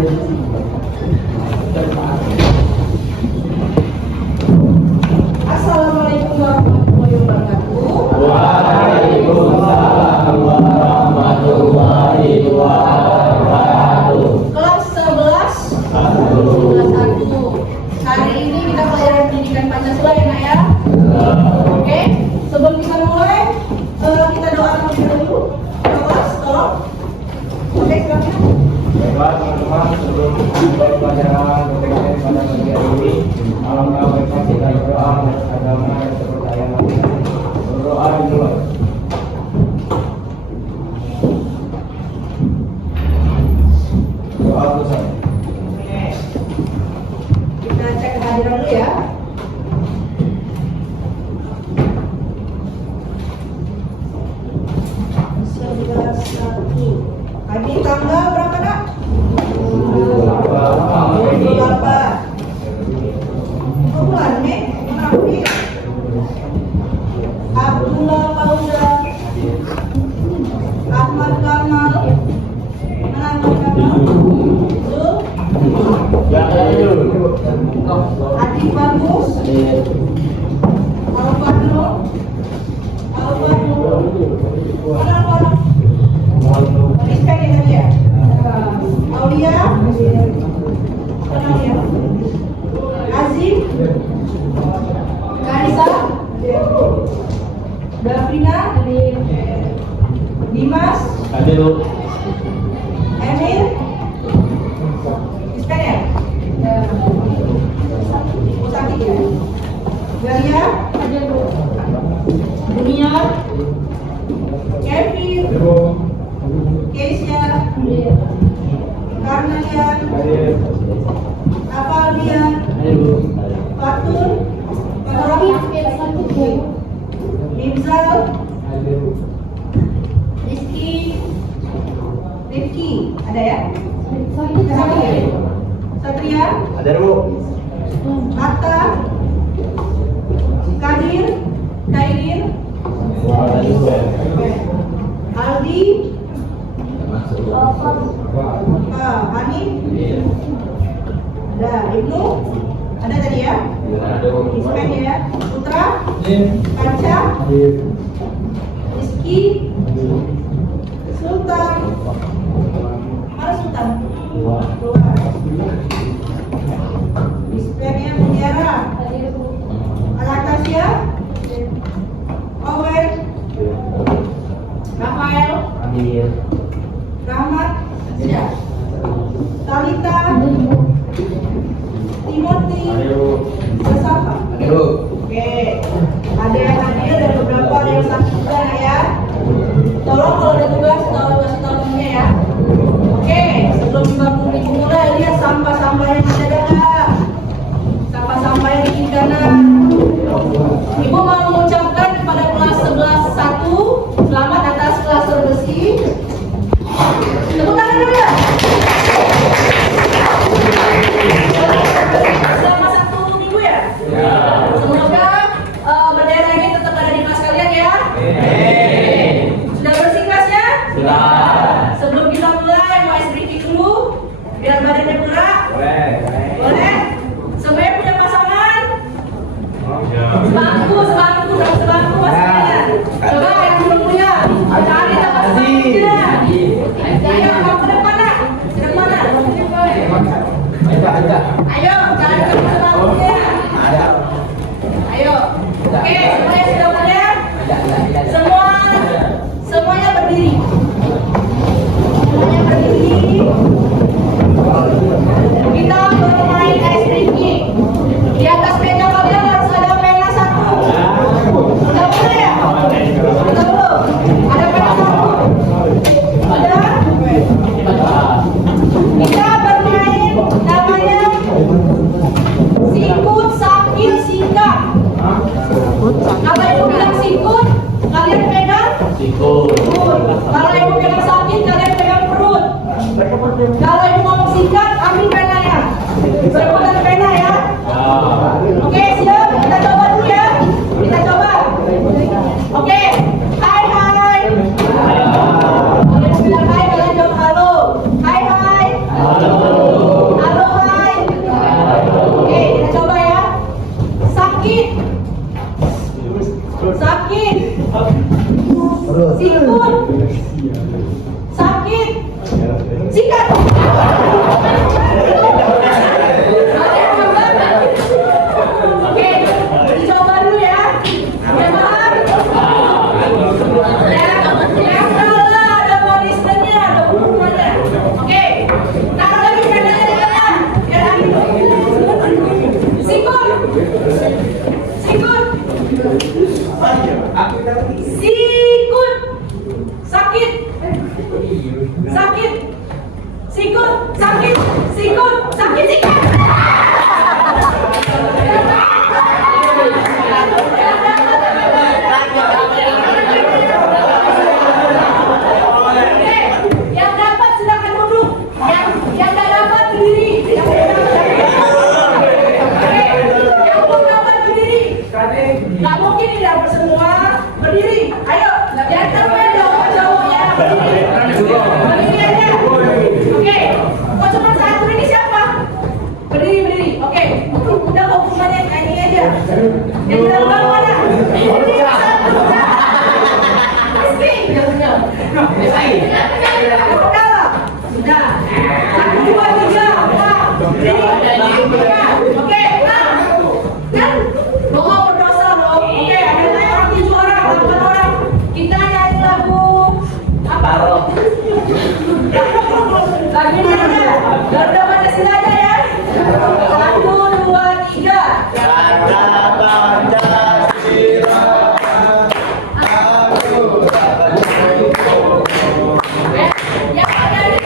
Assalamualaikum warahmatullahi wabarakatuh. Waalaikumsalam warahmatullahi wabarakatuh. Kelas 11 Hari ini kita pelajaran pendidikan Pancasila ya, Nak ya. Oke, sebelum kita mulai kita doa terlebih dahulu. Kelas, tolong. Oke, silakan. Baik teman-teman, sebelum mulai pelajaran berkaitan pada pagi ini, alhamdulillah baiknya kita berdoa agama dan kepercayaan kita. Berdoa dulu. Doa pusat. Oke. Kita cek kehadiran dulu ya. Hari tanggal berapa, Nak? 28. Bulan Mei, April. Abdullah Fauza, Ahmad Kamal, Zul, Adi Bagus, Alvaro, Rizka ya tadi ya? Aulia, Azim, Karisa, Davina, Dimas, Emil, Rizka ya? Utaki ya? Galia, Junior, Kevin, Keisha, Karnalian, Apaldian, Fatul, Mimzal, Rifki, ada ya? Satria, Ada Bu. Atta, Kadir, Kairin, Aldi, Hanif, ada Ibnu, ada tadi ya? Ismail ya? Putra, Kanca, Rizky, Sultan, mana Sultan? Ismail Mutiara, Anastasia, Owen, Rafael, Rahmat, ya. Talita, Timothy, Sasafa. Oke, ada yang hadir dan beberapa ada yang sakit juga ya. Tolong kalau ada tugas kasih tahu temennya ya. Oke, sebelum dimulai lihat sampah-sampah yang ada nggak? Sampah-sampah yang di kiri kanan. Ibu mau mengucapkan kepada kelas 11 1 selamat atas kelas terbersih. Tepuk tangan dulu ya. Selama 1 minggu ya? Semoga bendera ini tetap ada di kelas kalian ya. Sudah bersih kelasnya? Sudah. Sebelum kita mulai, mau ice briefing dulu biar badannya bergerak. Boleh? Semuanya punya pasangan? Sebangku pasangannya. Coba yang belum punya, cari tempat sebangkunya. Ayo, kamu ke depan lah. Ke depan lah. Ayo, cari tempat sebangkunya. Ayo. Oke, semuanya sudah punya? Semuanya berdiri. Semuanya berdiri. Kita bermain ice breaking. Di atas meja kalian harus ada pena 1. Sudah boleh ya? Sudah belum? Ada pena 1. Ada? Kita bermain namanya sikut, sakit, sikap. Kalau ibu bilang sikut, kalian pegang sikut. Kalau ibu bilang sakit, kalian pegang perut. Kalau ibu ngomong sikat, ambil penanya. Sebutan pena ya. Oke, siap? Kita coba dulu ya. Kita coba. Oke. Hai. Kalian bilang hai, kalian jawab halo. Hai. Halo. Sikut. Sakit. Sikat. Oke, dicoba dulu ya. Yang paham? Yang salah ada punishment-nya, ada hukumannya. Oke, taruh lagi pedangnya di tengah. Biar adil. Sikut. Sikut. Sikut. Sakit. Sakit. Sikut. Sakit. Sikut. Sakit. Sikat. Oke, yang dapat silakan duduk. Yang nggak dapat berdiri. Yang belum dapat berdiri. Nggak mungkin ini dapat semua berdiri. Ayo, yang terbaik dong cowoknya berdiri. Berdiri aja. Oke, kok cuma satu ini siapa? Berdiri. Oke, udah hukumannya kayak ini aja. Yang dalam mana? Berdiri satu. Rizky. Sudah. 1, 2, 3. Oke, kan bohong berdosa loh. Oke, ada orang 7 orang, 8 orang. Kita nyanyi lagu apa? Lagu ini aja. Garuda Pancasila aja ya. 1, 2, 3. Yang ada di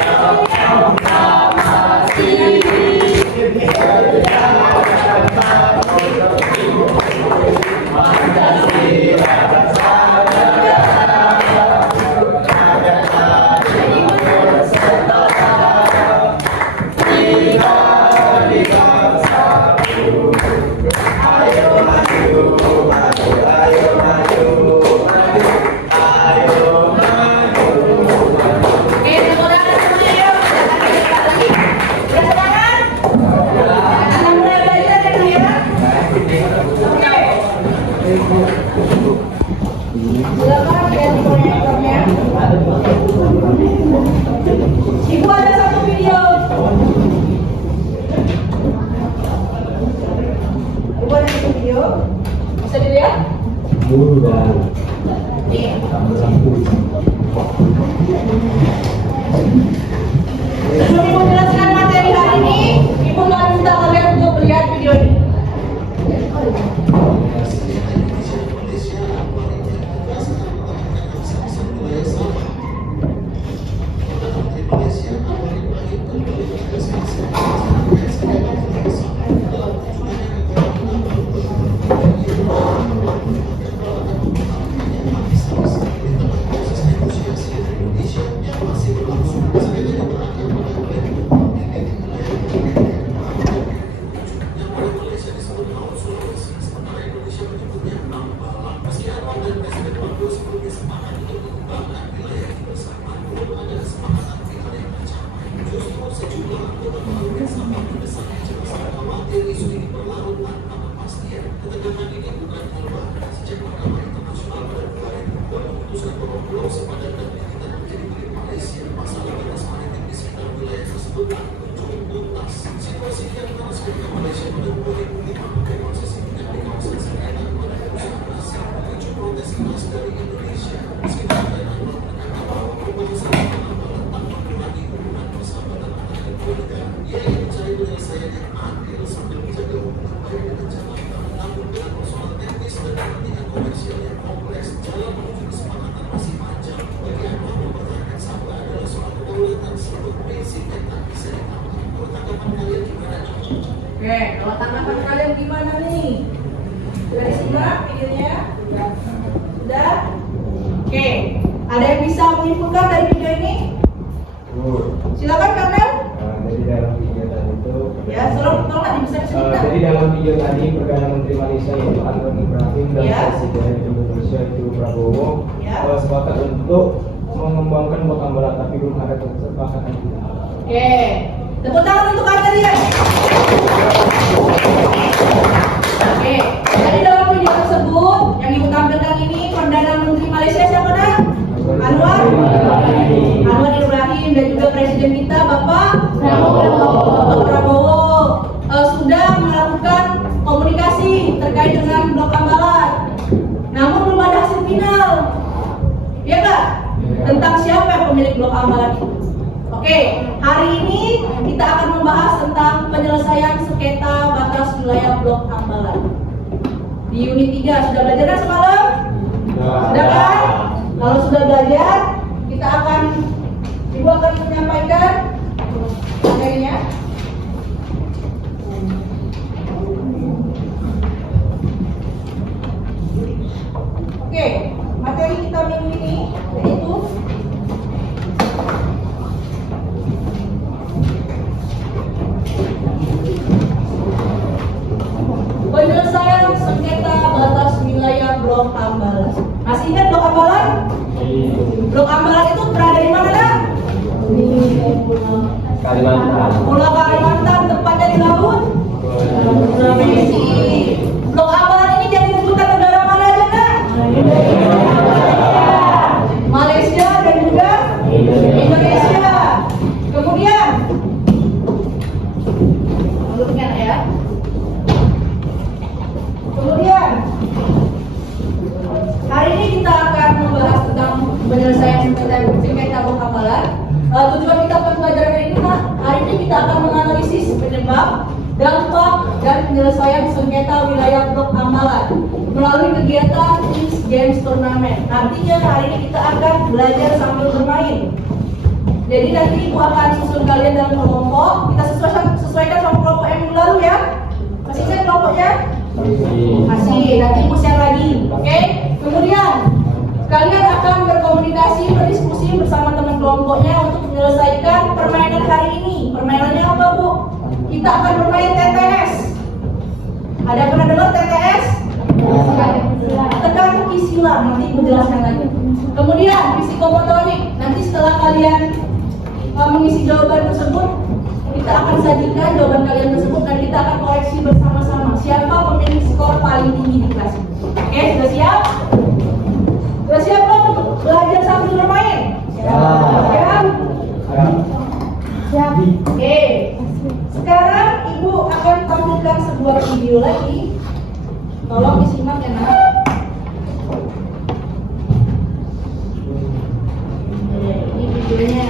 Ibu ada satu video. Ibu ada satu video. Bisa dilihat? Nih. Sebelum Ibu jelaskan materi hari ini, Ibu mau minta kalian untuk melihat video ini. Oke, kalau tanggapan kalian gimana nih? Sudah disimak videonya? Sudah? Oke, ada yang bisa menyimpulkan dari video ini? Silakan Kamel. Jadi dalam video tadi itu Ya, tolong bisa disebutkan. jadi dalam video tadi Perdana Menteri Malaysia yaitu Anwar Ibrahim dan Ya. Presiden Indonesia itu Prabowo Ya. sepakat untuk mengembangkan bola tapi belum ada kesepakatan juga. Oke, tepuk tangan untuk kalian. Oke, jadi dalam video tersebut yang Ibu tampilkan ini Perdana Menteri dan juga Presiden kita Bapak Prabowo sudah melakukan komunikasi terkait dengan Blok Ambalan. Namun belum ada hasil final, ya Kak? Tentang siapa yang pemilik Blok Ambalan itu. Oke, hari ini kita akan membahas tentang penyelesaian sengketa batas wilayah Blok Ambalan. Di unit 3 sudah belajar kan semalam? Sudah kan? Kalau sudah belajar, Ibu akan menyampaikan materinya. Oke, materi kita minggu ini yaitu penyelesaian sengketa batas wilayah Blok Ambalan. Masih ingat Blok Ambalan? Blok Ambalan itu berada di mana kan? Kalimantan. Pulau Kalimantan, tepatnya di laut Sulawesi. Blok Ambalan ini jadi rujukan negara mana aja kan? Malaysia dan juga Indonesia. Kemudian menurutnya ya. Kemudian hari ini kita akan membahas tentang penyelesaian sengketa Blok Ambalan. Tujuan kita pembelajaran ini hari ini kita akan menganalisis penyebab, dampak, dan penyelesaian sengketa wilayah Blok Ambalan melalui kegiatan Games Turnamen. Nantinya hari ini kita akan belajar sambil bermain. Jadi nanti Ibu akan susun kalian dalam kelompok. Kita sesuaikan sama kelompok yang lalu ya. Masih ingat kelompoknya? Masih. Nanti Ibu share lagi. Oke? Kemudian kalian akan berkomunikasi, berdiskusi bersama teman kelompoknya untuk menyelesaikan permainan hari ini. Permainannya apa, Bu? Kita akan bermain TTS. Ada pernah dengar TTS? Teka-teki silang, nanti Ibu jelaskan lagi. Kemudian psikomotorik. Nanti setelah kalian mengisi jawaban tersebut, kita akan sajikan jawaban kalian tersebut dan kita akan koreksi bersama-sama. Siapa pemilik skor paling tinggi di kelas? Oke, sudah siap? Sudah siap belum untuk belajar sambil bermain? Siap? Siap. Oke. Sekarang Ibu akan tampilkan sebuah video lagi. Tolong disimak ya, Nak. Ini videonya.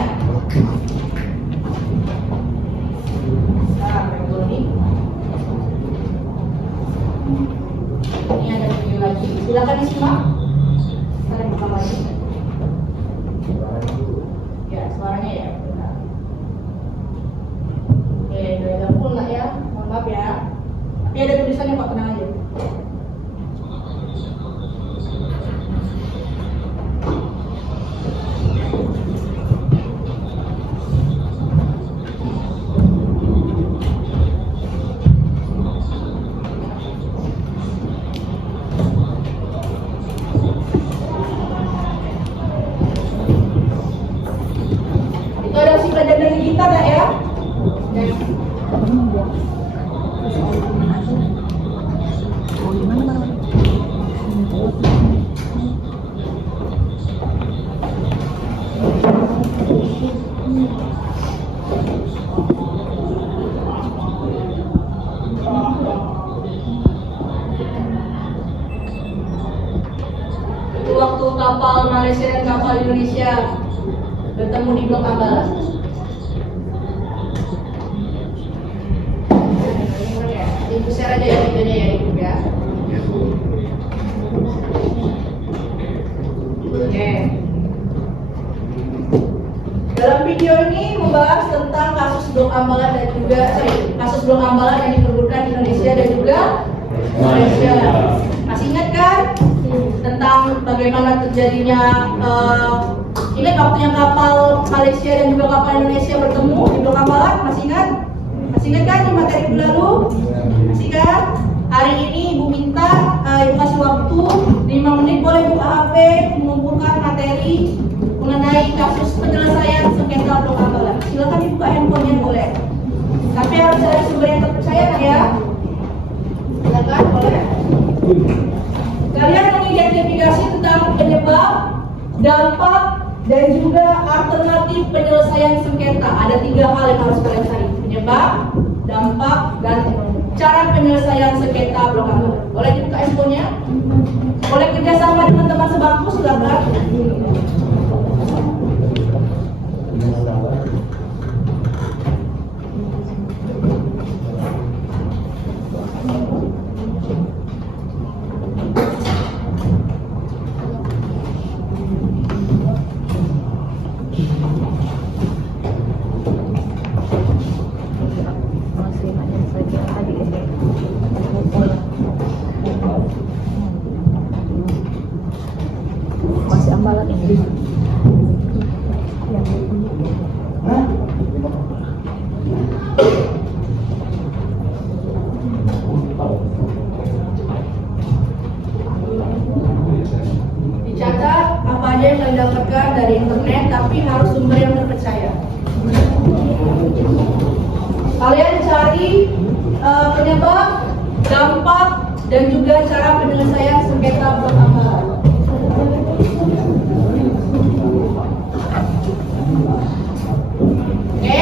Nah, ini ada video lagi. Silakan disimak. Kita buka lagi. Ya, suaranya ya. Oke, udah full lah ya. Mohon maaf ya. Tapi ada tulisannya Pak, tenang aja. Itu ada si pelajaran dari kita tak ya? Itu waktu kapal Malaysia dan kapal Indonesia bertemu di Blok Ambalan. Ibu share aja ya videonya ya Ibu ya. Oke. Dalam video ini membahas tentang kasus Blok Ambalan dan juga kasus Blok Ambalan yang diperebutkan Indonesia dan juga Malaysia. Masih ingat kan tentang bagaimana terjadinya ingat waktunya kapal Malaysia dan juga kapal Indonesia bertemu di Blok Ambalan? Masih ingat? Masih ingat kan di materi lalu? Masih kan? Hari ini Ibu minta Ibu kasih waktu 5 menit, boleh buka HP mengumpulkan materi mengenai kasus penyelesaian sengketa Blok Ambalan. Silakan dibuka handphonenya, boleh. Tapi harus dari sumber yang terpercaya kan ya? Silakan, boleh. Kalian mengidentifikasi tentang penyebab, dampak, dan juga alternatif penyelesaian sengketa. Ada 3 hal yang harus kalian cari: penyebab, dampak, dan cara penyelesaian sengketa blok anggaran. Boleh dibuka expo-nya? Boleh kerjasama dengan teman sebangku, silakan. Masih ambalan ini. Dicatat apa aja yang kalian dapatkan dari internet, tapi harus sumber yang terpercaya. Kalian cari penyebab, dampak, dan juga cara penyelesaian sengketa blok anggaran. Oke?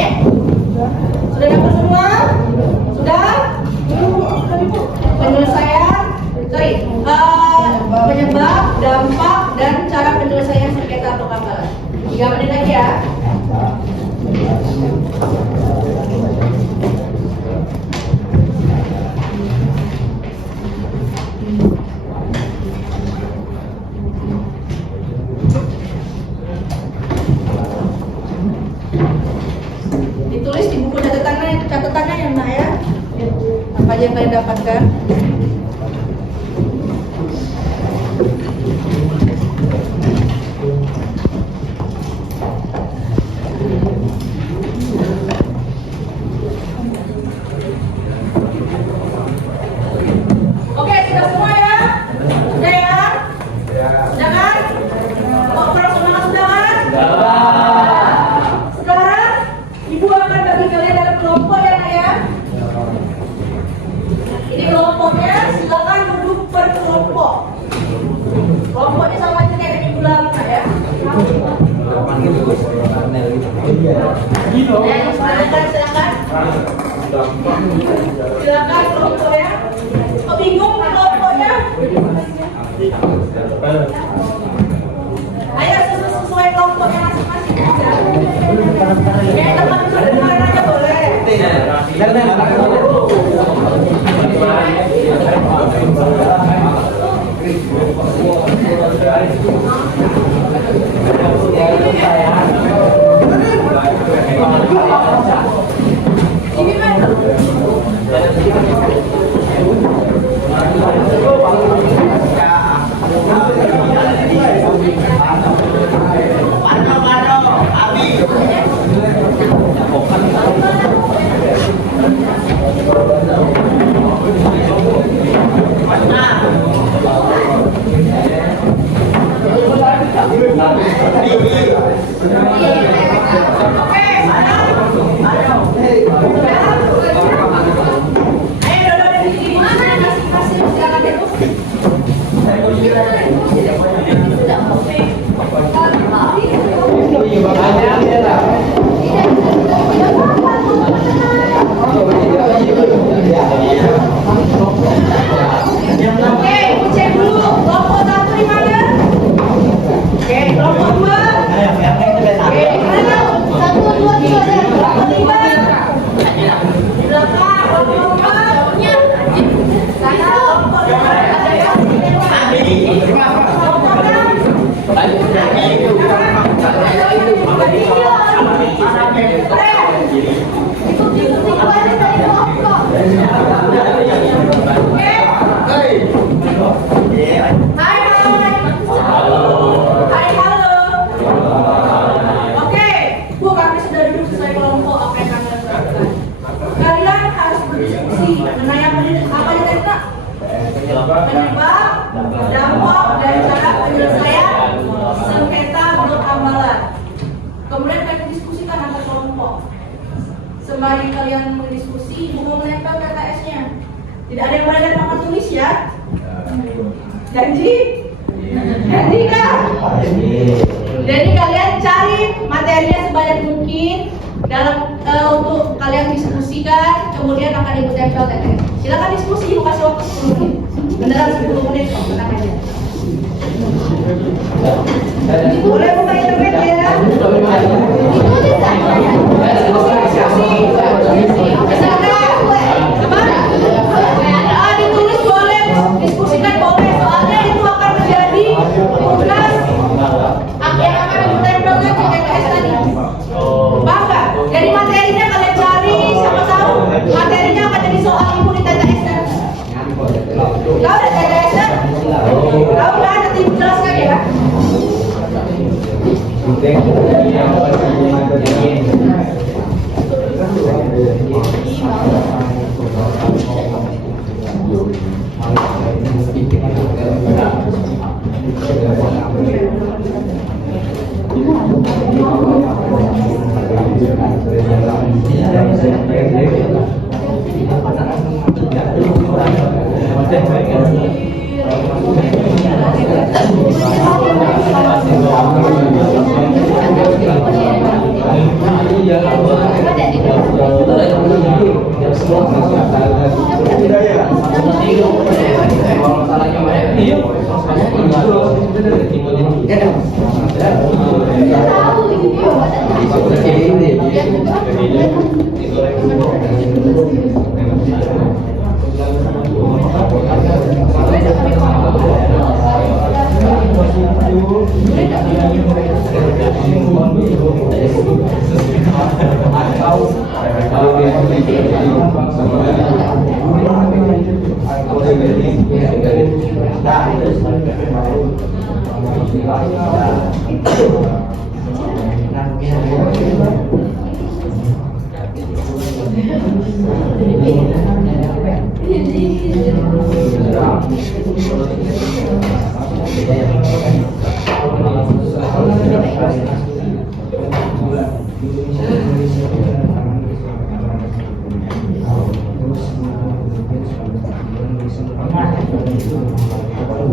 Sudah dapat semua? Sudah? Penyelesaian, penyebab, dampak, dan cara penyelesaian sengketa blok anggaran. 3 menit lagi ya. Ditulis di buku catatannya yang nak ya. Apa aja yang kalian dapatkan? Oke, sudah semua ya? Sudah ya? Sudah kan? Kok kurang semangat sudah kan? Sekarang Ibu akan bagi kalian dalam kelompok ya nak ya. Ini kelompoknya, silakan duduk per kelompok. Kelompoknya sama aja kayak minggu lalu nak ya. Silakan kelompoknya. Kok bingung kelompoknya? Ayo sesuai kelompoknya masing-masing aja. Kayak teman kemarin aja boleh. Ini mana? Penyebab, dampak, dan cara penyelesaian sengketa blok amalan. Kemudian kalian diskusikan antar kelompok. Sembari kalian berdiskusi, Ibu mau menempel KTS-nya. Tidak ada yang boleh pakai tulis ya. Janji? Janji kan? Jadi kalian cari materinya sebanyak mungkin dalam untuk kalian diskusikan, kemudian akan ibu tempel TTS. Silakan diskusi, ibu kasih waktu 10 menit. Beneran 10 menit kok, tenang aja. Boleh buka internet ya. Ditulis boleh, diskusikan boleh. Soalnya itu akan menjadi tugas yang akan ditempelkan di TKS tadi. Bangga. Jadi materinya kalian cari, siapa tahu materinya akan jadi soal ibu di TKS nanti. Tahu ada TKS? Tahu kan? Nanti ibu jelaskan ya.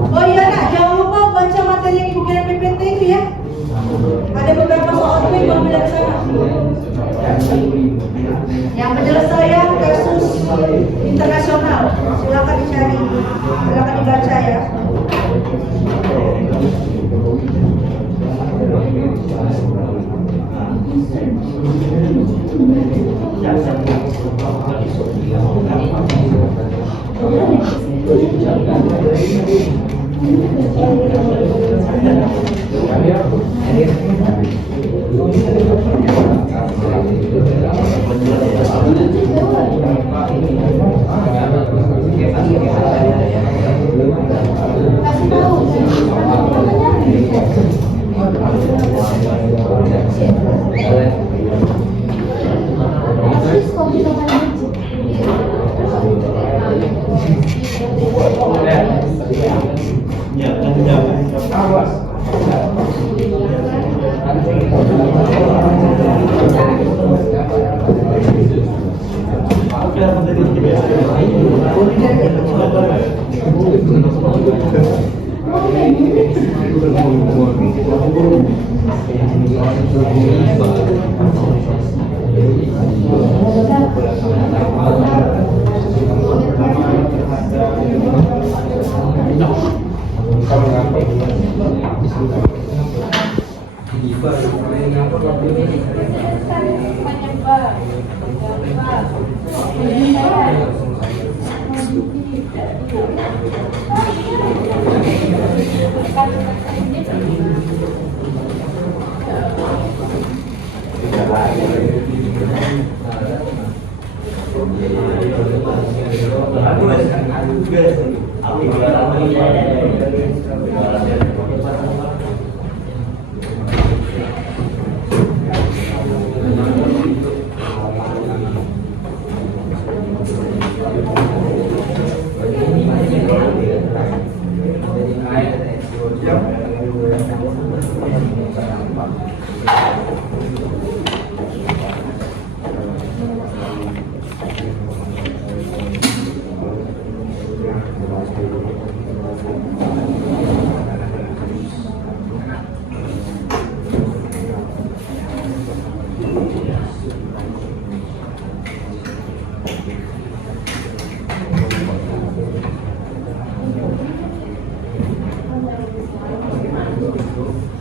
Oh iya nak, jangan lupa baca materi yang ibu kirim PPT itu ya. Ada beberapa soal juga yang belum dari sana. Yang penyelesaian kasus internasional, silakan dicari, silakan dibaca ya.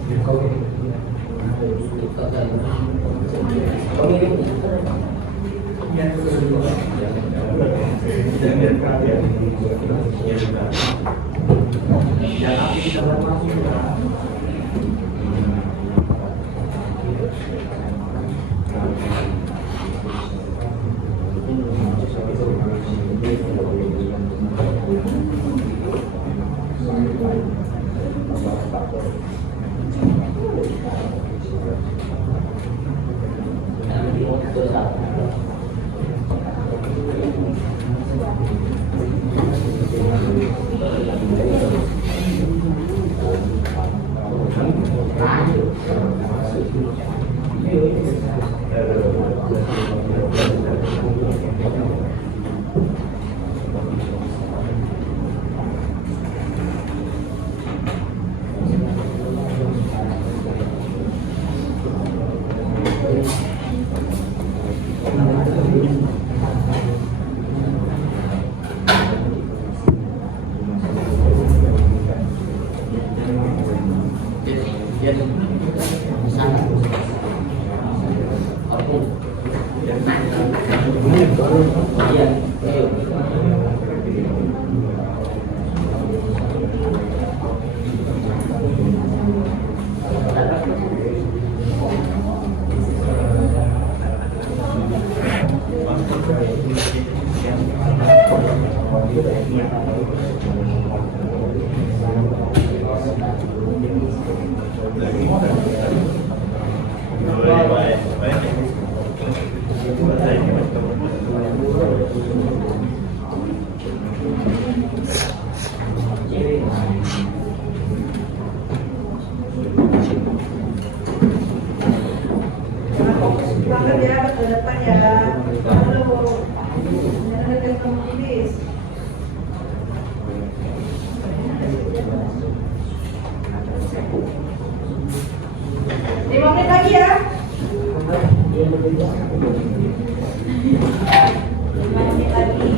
Jangan fokus banget ya ke depan ya. Halo. Jangan dekat kamu please. 5 menit lagi ya. 5 menit lagi.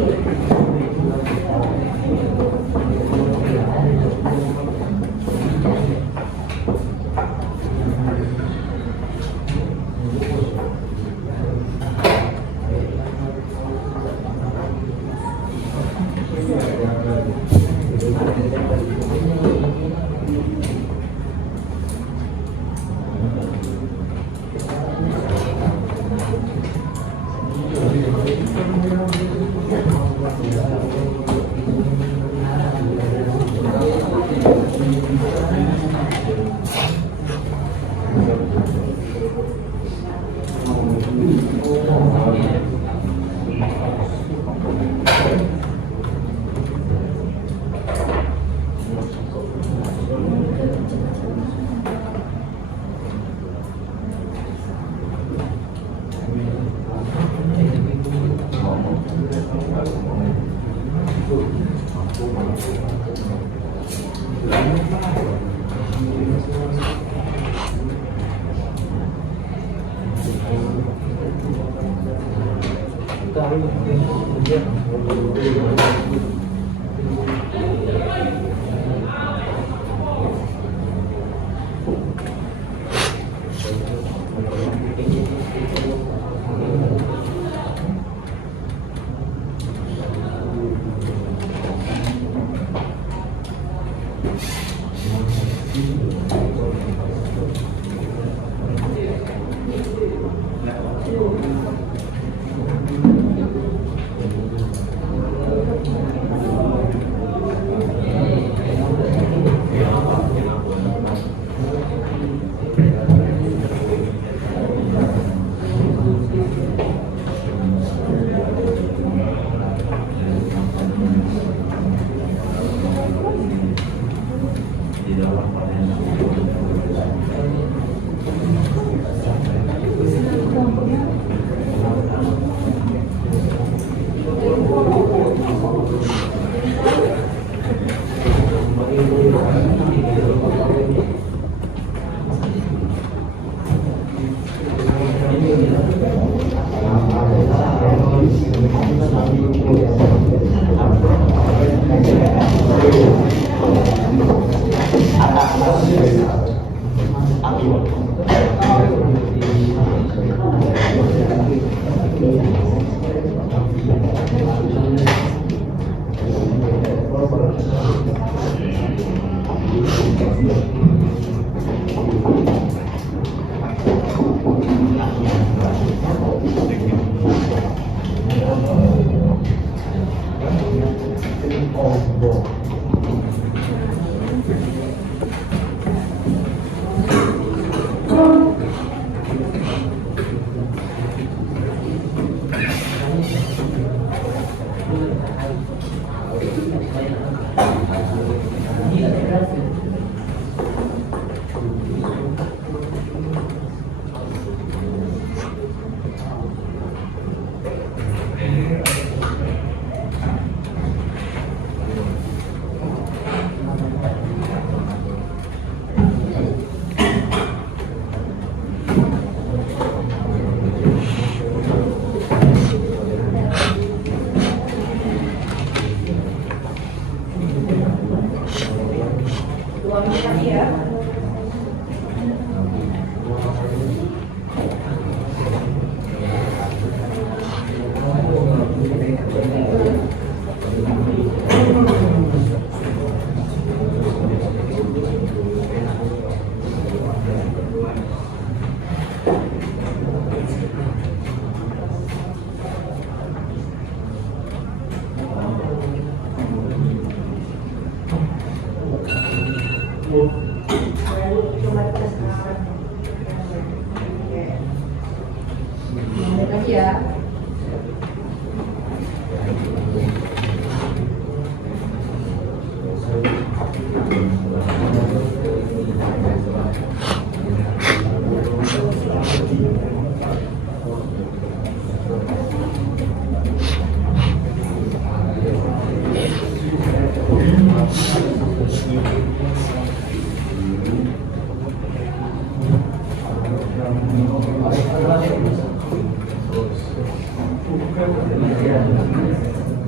ya.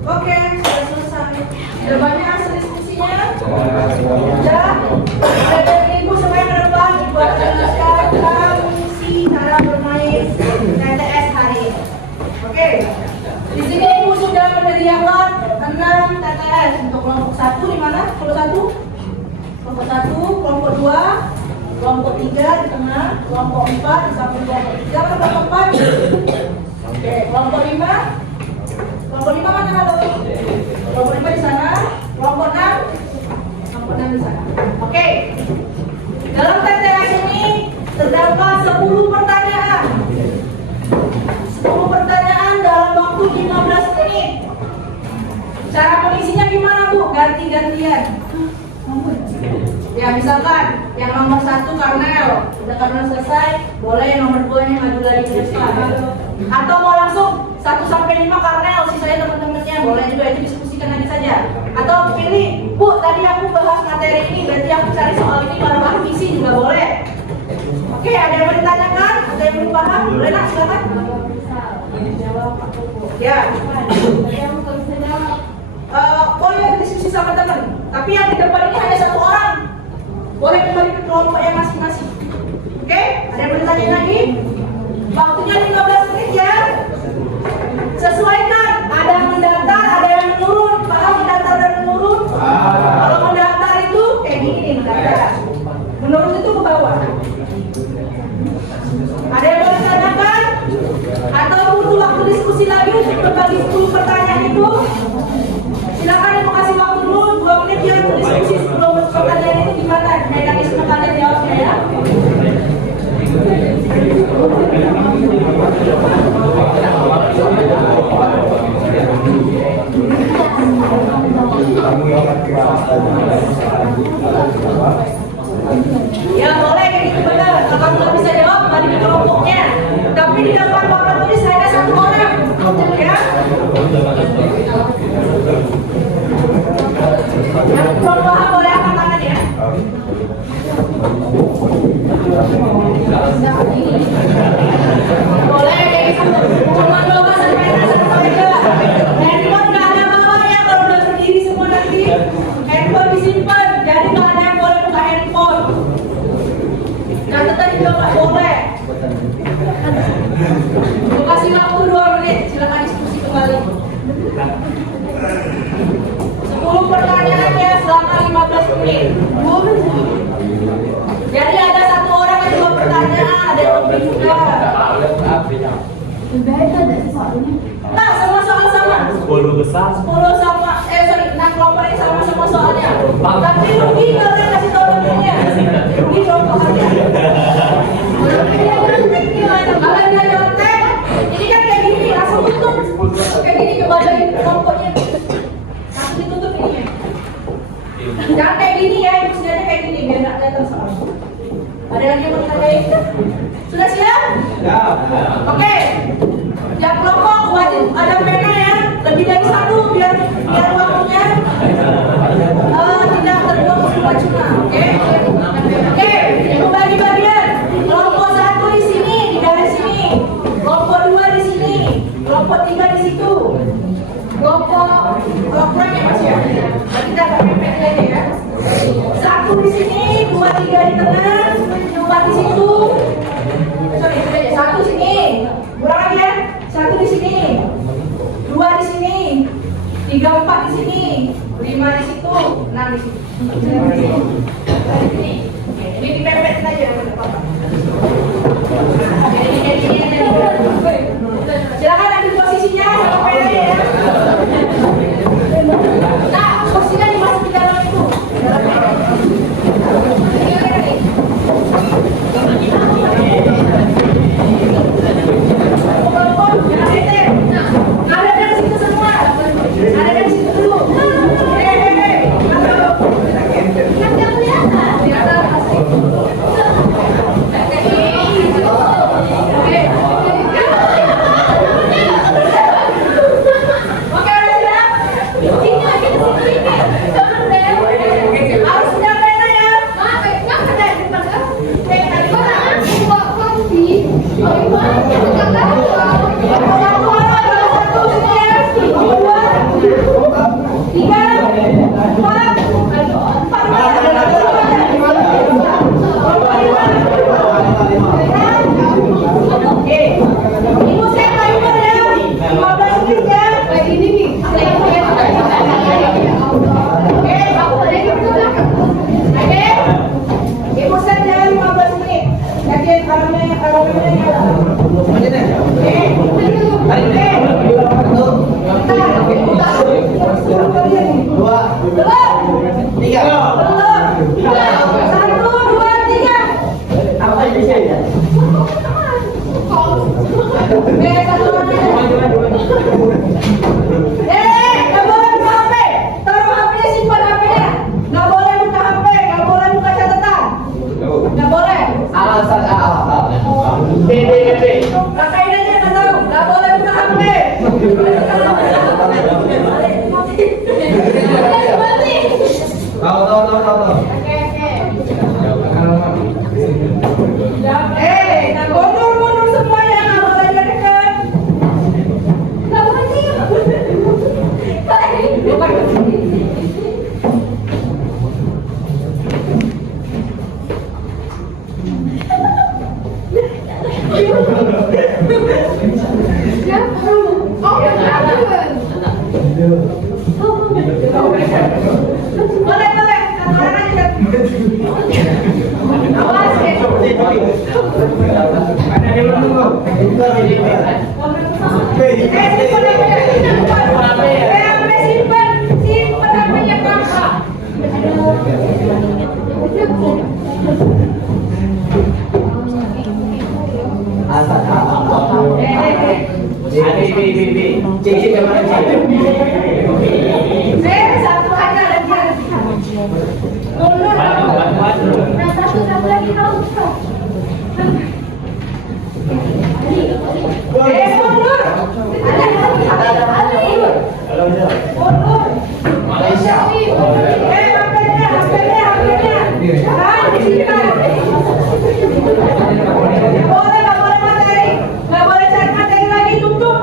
Oke, sudah selesai. Sudah banyak hasil diskusinya? Sudah? Ada dari ibu sampai ke depan, ibu akan jelaskan fungsi cara bermain TTS hari ini. Oke. Di sini ibu sudah menyediakan 6 TTS untuk kelompok 1 di mana? Kelompok 1, kelompok 1, kelompok 2, kelompok 3 di tengah, kelompok 4 di samping kelompok 3, kelompok 4. Oke, kelompok 5. Kelompok 5 mana ada? Kelompok 5 di sana, kelompok 6 di sana. Oke. Dalam TTS ini terdapat 10 pertanyaan. 10 pertanyaan dalam waktu 15 menit. Cara mengisinya gimana, Bu? Ganti-gantian. Ya, misalkan yang nomor 1 Karnel, udah Karnel selesai, boleh yang nomor 2 nya maju lagi ke depan. Atau mau langsung 1 sampai 5 Karnel, sisanya teman-temannya, boleh juga, itu diskusikan nanti saja. Atau pilih, Bu, tadi aku bahas materi ini, berarti aku cari soal ini baru isi juga boleh. Oke, ada yang mau ditanyakan? Ada yang belum paham? Boleh nak, silakan. Ya. Boleh diskusi sama teman, tapi yang di depan ini hanya 1 orang. Boleh kembali ke kelompok yang masing-masing. Oke, ada yang mau ditanya lagi? Waktunya 15 menit ya. Sesuaikan, ada yang mendaftar, ada yang menurun. Paham mendaftar dan menurun? Kalau mendaftar itu kayak gini nih mendaftar. Menurun itu ke bawah. Ada yang mau ditanyakan? Atau butuh waktu diskusi lagi untuk berbagi 10 pertanyaan itu? Silakan ibu kasih waktu dulu 2 menit ya untuk diskusi 10 pertanyaan itu gimana? Mekanisme kalian jawabnya ya. Ya boleh kayak gitu benar. Kalau nggak bisa jawab balik ke kelompoknya. Tapi di depan papan tulis hanya 1 orang, ya. Yang belum paham boleh angkat tangan ya. Boleh kayak gitu. Cuma 12 sampai 1 aja. Handphone nggak ada bawahnya kalau udah berdiri semua nanti. Handphone disimpan, jadi nggak ada yang boleh buka handphone. Catatan juga nggak boleh. Aku kasih waktu 2 menit, silakan diskusi kembali. 10 pertanyaannya selama 15 menit. Jadi ada 1 orang yang 2 pertanyaan, ada yang lebih juga. Nah, semua soal sama. 10 besar. 10 sama, 6 kelompok ini sama semua soalnya. Tapi rugi kalau yang kasih tahu lebihnya. Rugi kelompok kalian. Kalau dia nyontek, ini kan kayak gini, langsung tutup. Kayak gini kebalik kelompoknya. Langsung ditutup ininya. Jangan kayak gini ya, ibu senjata kayak gini biar nggak kelihatan soal. Ada lagi yang mau ditanyain? Sudah siap? Oke. Yang kelompok wajib ada pena ya, lebih dari 1 biar waktunya tidak terbuang cuma. Oke. Oke, ibu bagi bagian. Kelompok 1 di sini, di garis sini. Kelompok 2 di sini. Kelompok 3 di situ. Kelompok ya Mas ya. Kita agak mepet lagi ya. 1 di sini, 2, 3 di tengah, 4 di situ. Sorry, 1 sini. Kurang lagi ya. 1 di sini, 2 di sini, 3, 4 di sini, 5 di situ, 6 di situ. Ini dipepetin aja. Satu orang aja. Nggak boleh buka HP. Taruh HP-nya, simpan HP-nya. Nggak boleh buka HP, nggak boleh buka catatan. Nggak boleh. Alasan B. Pakai aja nggak tahu. Nggak boleh buka HP. Tahu. Mundur semuanya, nggak boleh dekat. Boleh, satu orang aja. Awas, simpan HP-nya kakak. Satu aja lagi. Mundur. Satu lagi kamu. Mundur. Mundur. HP-nya. Kan, disimpan. Nggak boleh materi. Nggak boleh cari materi lagi, tutup.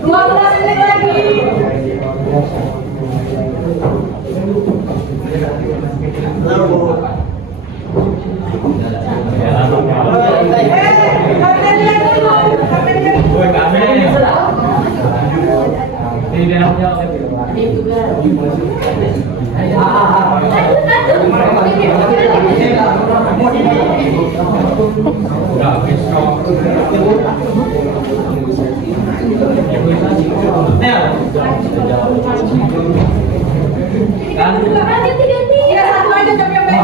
Dua belas menit lagi. Ya, satu aja jam yang baik.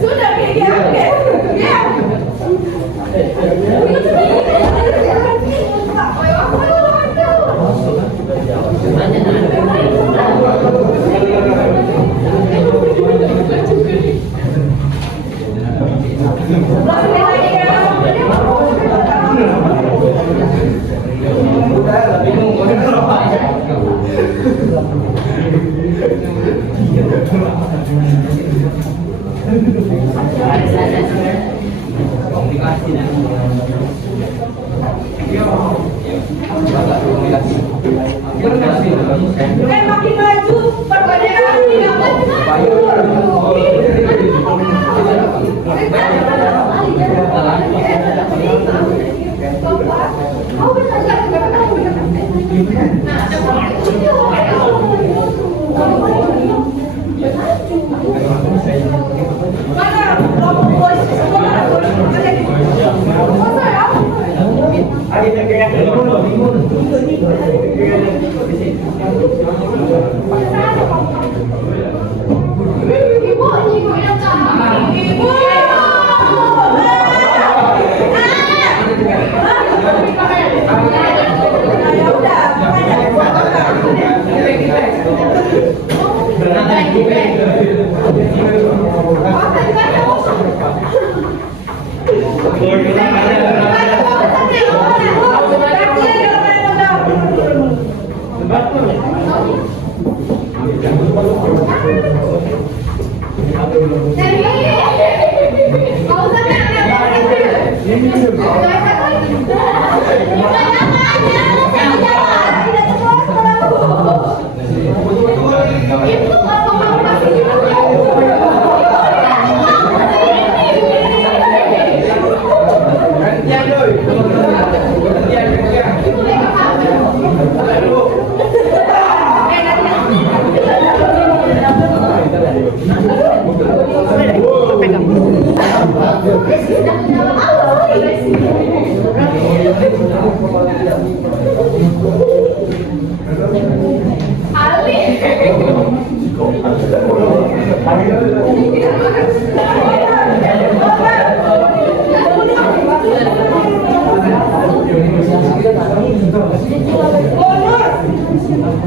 Sudah ya. Makin maju perbedaan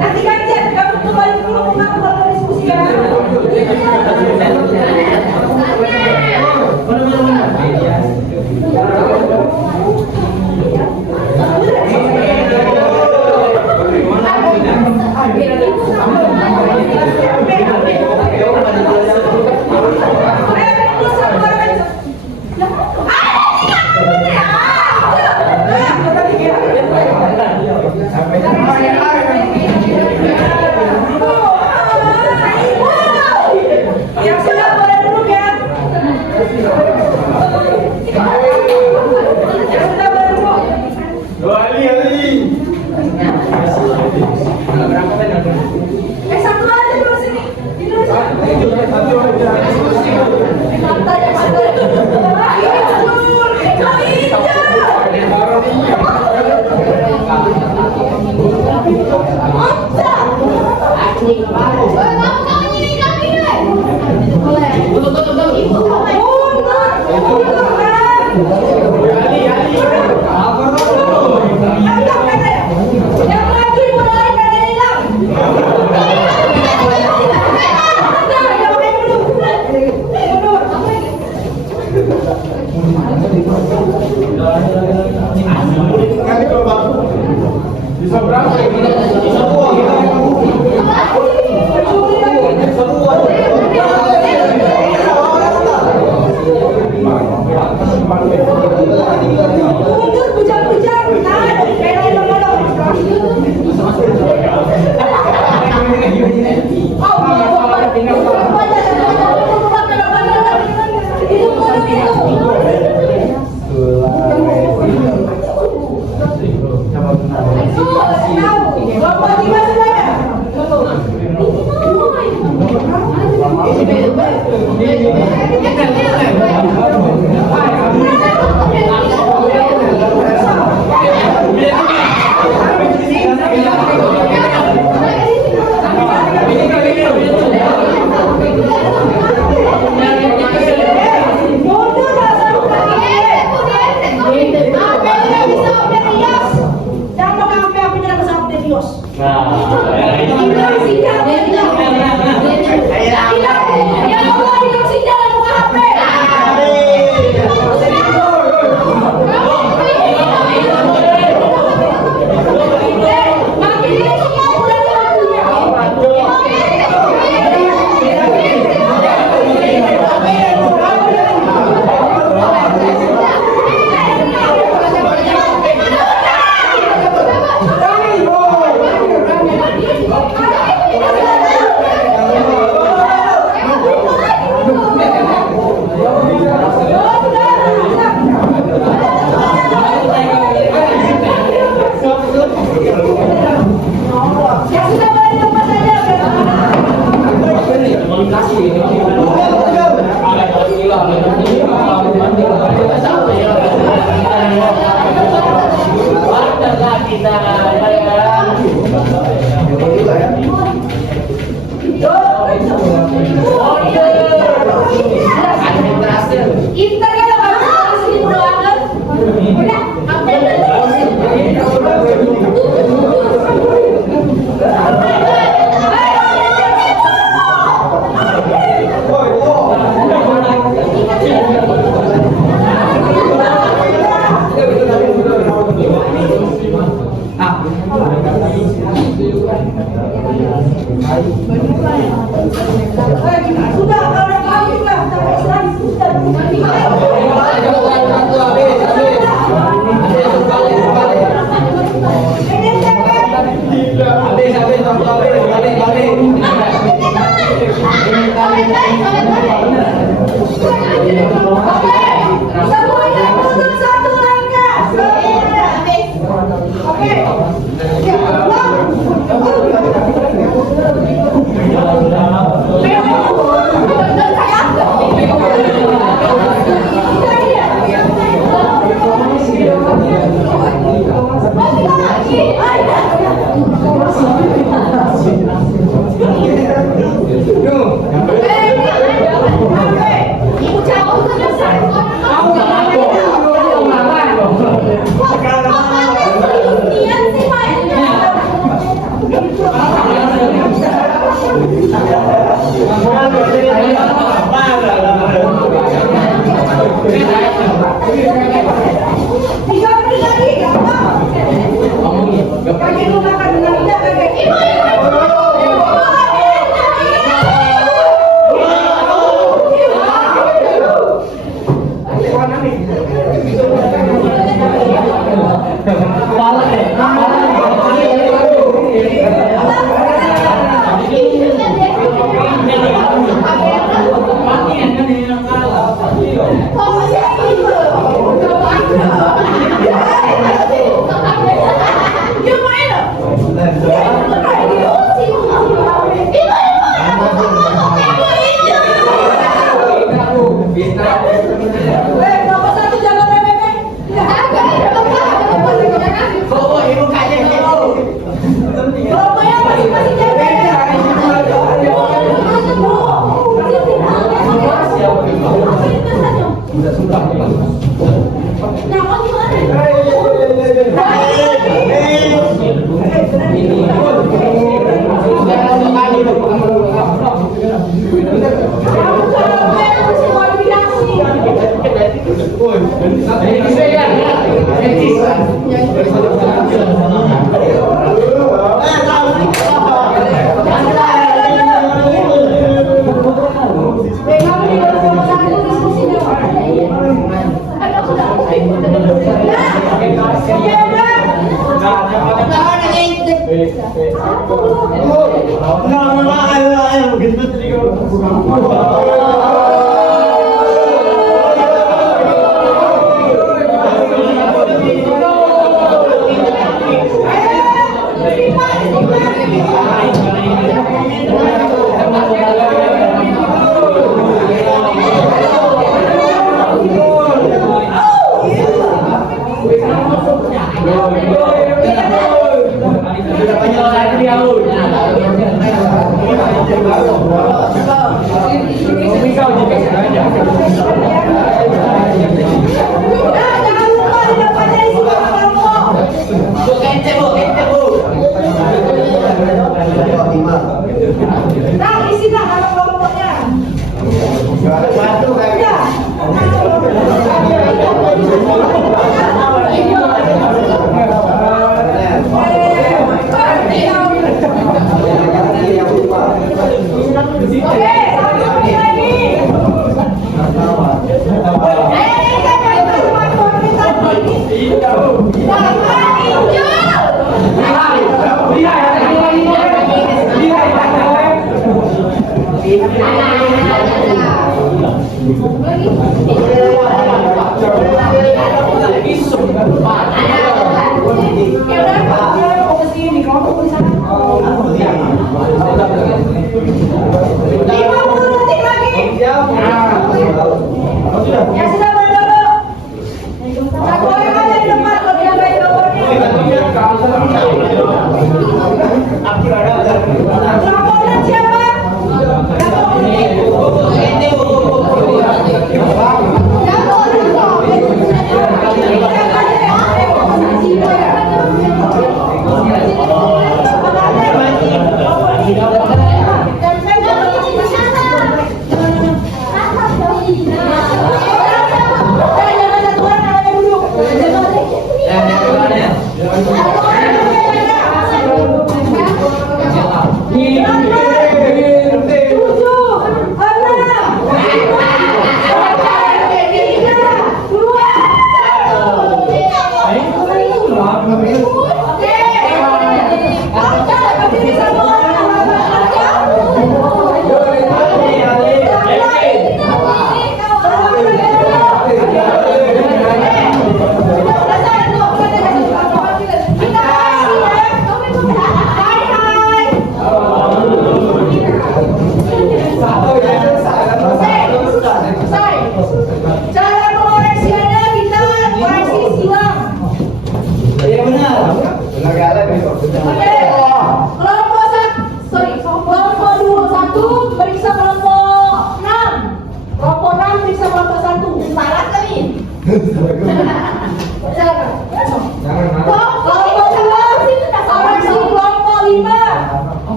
Nanti gantian, kamu kembali ke rumah kalau diskusi ya. Yang sudah boleh duduk ya. Yang sudah boleh duduk. Satu aja dulu sini. Dulu sini. Mata ya mata. Oke. Tiga menit lagi, gampang. Kakek lu makan dengan tidak kakek. Nomor satu jago bebek. Pokoknya masing-masing jago.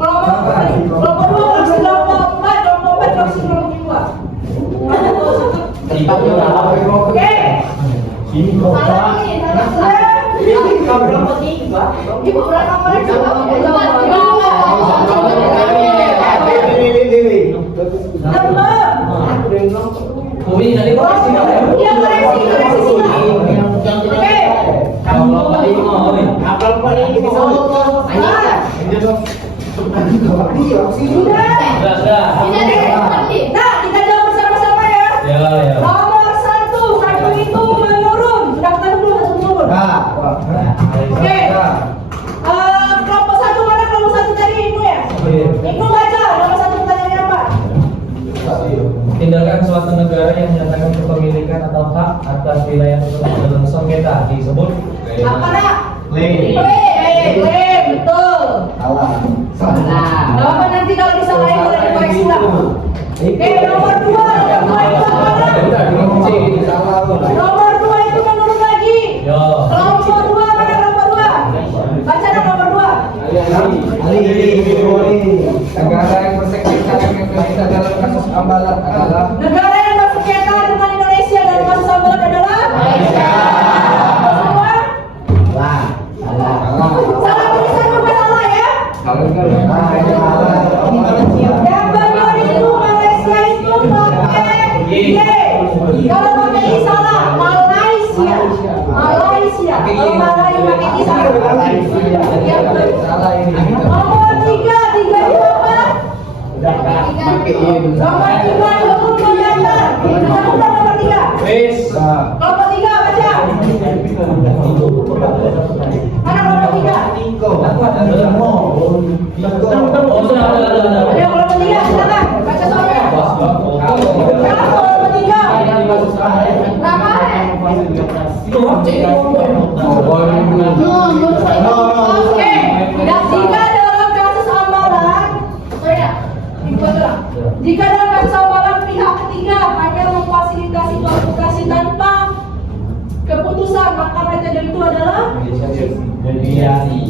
Kelompok Ibu berapa orang coba? Bumi tadi koreksi Iya, koreksi sini. Oke. kalau paling mau apal paling bisa Sudah. Nah, kita jawab bersama-sama ya. ya Nomor satu itu menurun. Sudah ketemu belum satu menurun? Oke. Kelompok satu mana kelompok satu tadi Ibu ya? Ibu baca nomor satu pertanyaannya apa? tindakan suatu negara yang menyatakan kepemilikan atau hak atas wilayah tersebut dalam sengketa disebut Apa nak? klaim. Klaim, betul. Bapak nanti kalau disalahin boleh dikoreksi lah. Oke, nomor dua itu apa? Nomor dua itu menurun lagi. Yo. Kelompok dua mana kelompok dua? Baca dong nomor dua. Negara yang bersengketa dengan Indonesia dalam kasus ambalan adalah Negara yang bersengketa dengan Indonesia dalam kasus ambalan adalah Malaysia. Semua? Salah tulisan bukan salah ya? Yang benar itu Malaysia itu pakai Y. Kalau pakai I salah, Malaysia. Kalau Malaysia pakai I salah. Ya, betul. Nomor tiga itu apa? Nomor tiga itu pembiayaan. Kita buka nomor tiga. Kelompok tiga baca. Mana kelompok tiga? Ayo kelompok tiga, silakan baca soalnya. Sekarang kelompok tiga. Berapa? Oke, dan jika dalam kasus ambalan, jika dalam kasus ambalan pihak ketiga hanya memfasilitasi advokasi tanpa keputusan, maka metode itu adalah mediasi.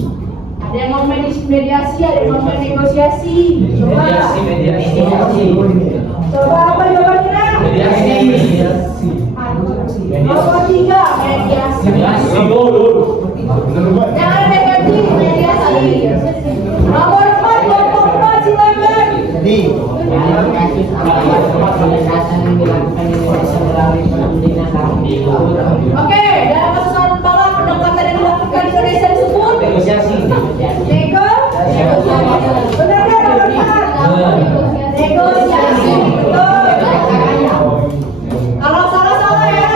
ada yang mau mediasi, ada yang mau negosiasi. Coba apa jawabannya? Nomor tiga, mediasi. Jangan negatif, mediasi. Nomor empat, kelompok empat, silakan. Oke, dalam kasus ambalan pendekatan yang dilakukan Indonesia disebut Negosiasi. negosiasi. Benar kan nomor empat? Negosiasi, betul. Kalau salah ya.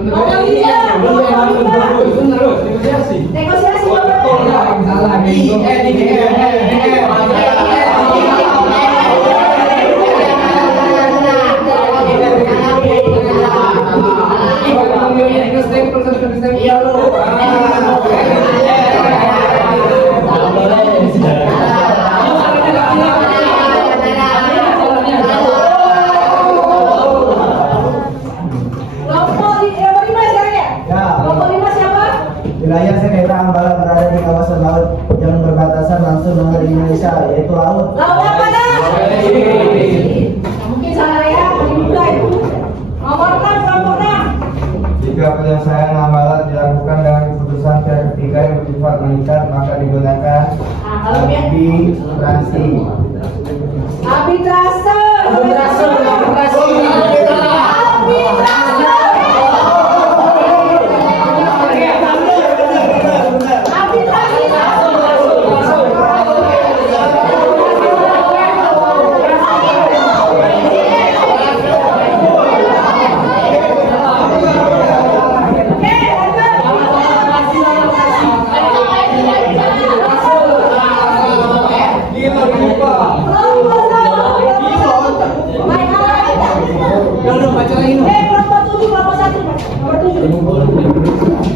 Nomor lima. Negosiasi betul. Kelompok lima sekarang ya? Kelompok lima siapa? Wilayah sengketa ambalan berada di kawasan laut yang berbatasan langsung dengan Indonesia, yaitu laut. Laut apa dah? Mungkin salah ya, dibuka itu. Nomor 6, kelompok 6. Jika penyelesaian ambalan dilakukan dengan keputusan pihak ketiga yang bersifat mengikat, maka digunakan arbitrasi. Arbitrase.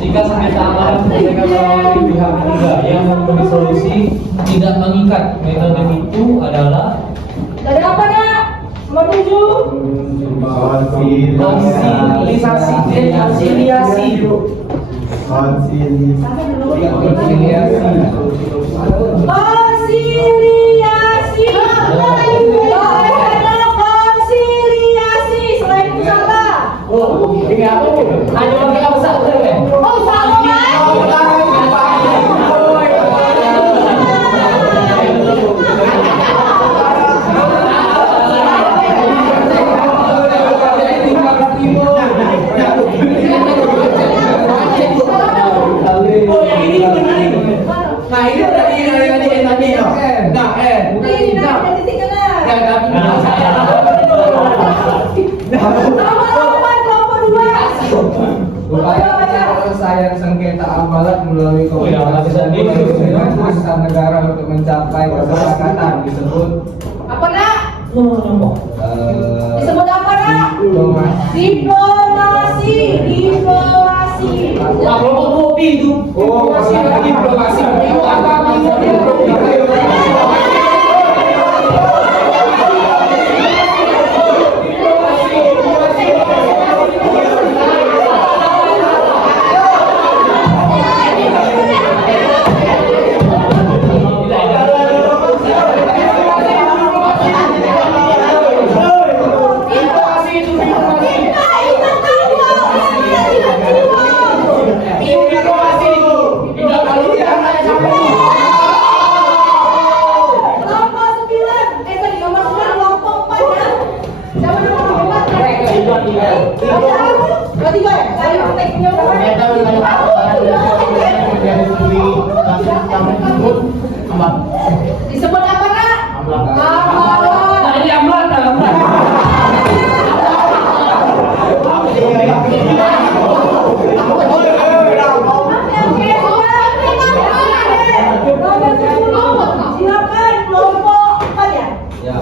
Jika sengketa ambalan menyelesaikan melalui pihak ketiga yang memberi solusi tidak mengikat, metode itu adalah Dari apa nak? Nomor 7. Konsiliasi. Konsiliasi. Selain itu salah. ini apa? Ada yang besar. Oh, salah, Mas. Ada titik kanan. Ya, tapi saya Lompat, kelompok 2. upaya penyelesaian sengketa amanat melalui komunikasi dan antar negara untuk mencapai kesepakatan disebut Apa nak? eh, Disebut apa nak? diplomasi. Diplomasi. Kelompok kopi itu. Oh, diplomasi. Kelompok 9. Tadi nomor 9 kelompok 4 ya. Siapa nomor 4? Tiga ya? Saya teknya disebut apa nak? Amalan. Silakan kelompok 4 ya. Ya.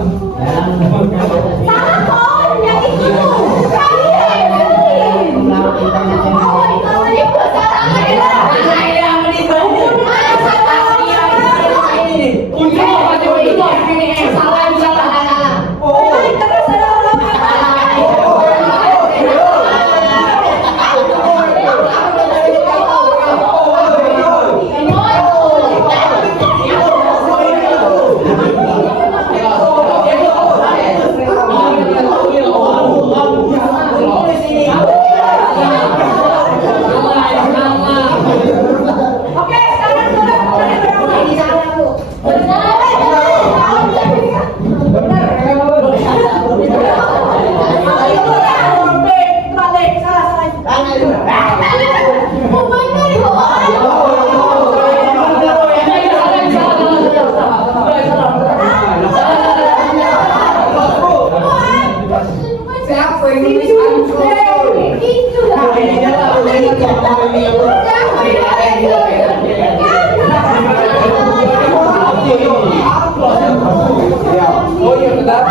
Salah kok, yang itu tuh. Oke, sekarang Oh, iya benar.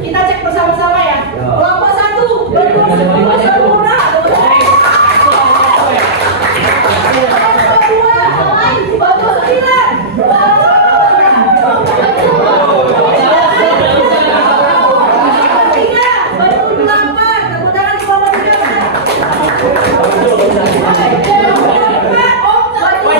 Kita cek bersama-sama ya. Kelompok 1 berdua sempurna. Kelompok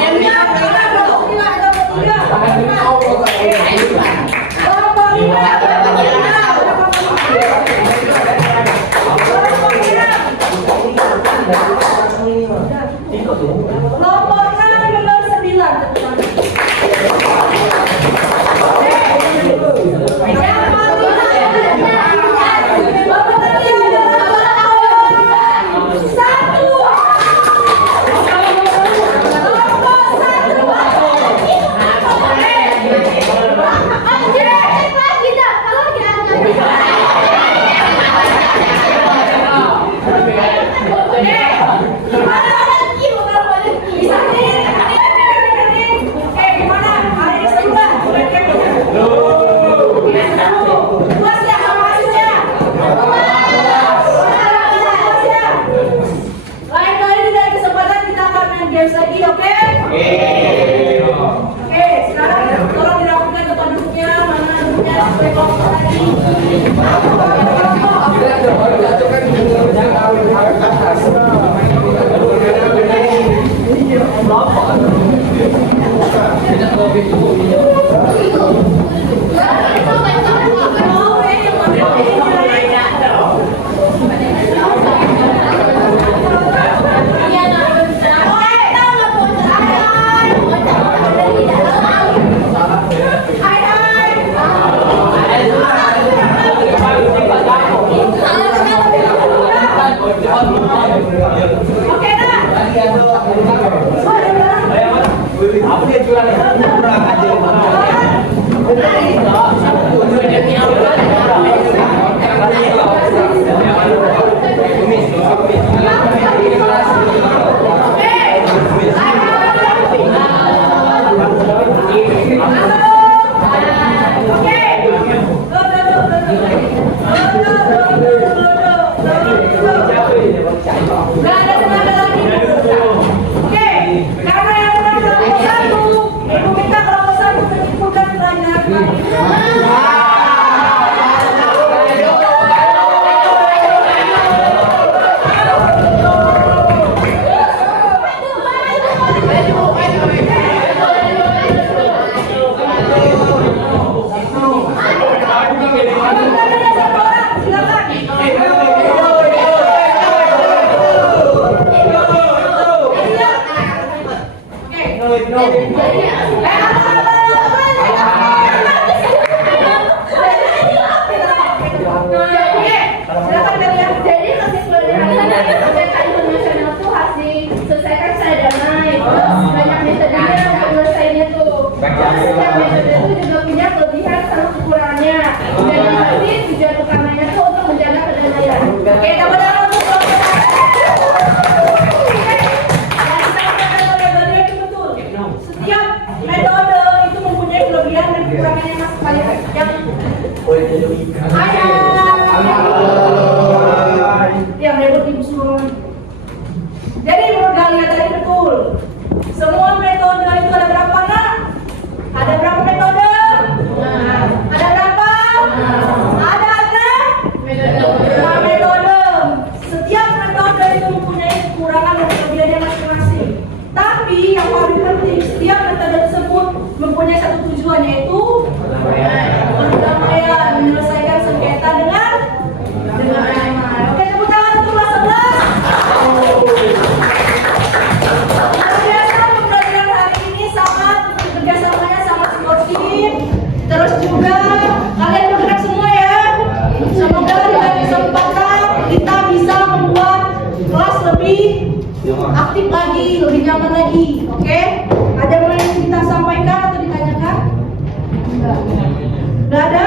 aktif lagi, lebih nyaman lagi, oke? Ada yang mau kita sampaikan atau ditanyakan? Enggak ada?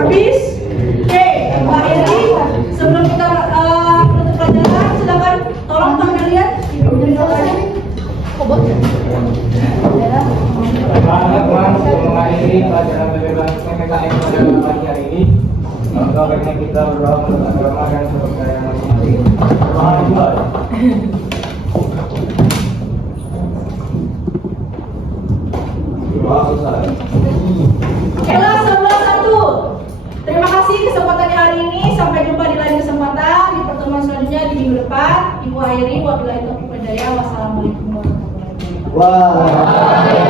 Habis? Oke, Mbak Eri, sebelum kita menutup pelajaran, silakan tolong Kak Melian. Teman-teman, sebelum mengakhiri pelajaran PPKN pada pagi hari ini, maka baiknya kita berdoa menurut agama dan kepercayaan masing-masing. Kelas 11-1. Terima kasih kesempatannya hari ini. Sampai jumpa di lain kesempatan di pertemuan selanjutnya di minggu depan. Ibu akhiri wabillahi taufiq wal hidayah. Wassalamualaikum warahmatullahi wabarakatuh. Wah.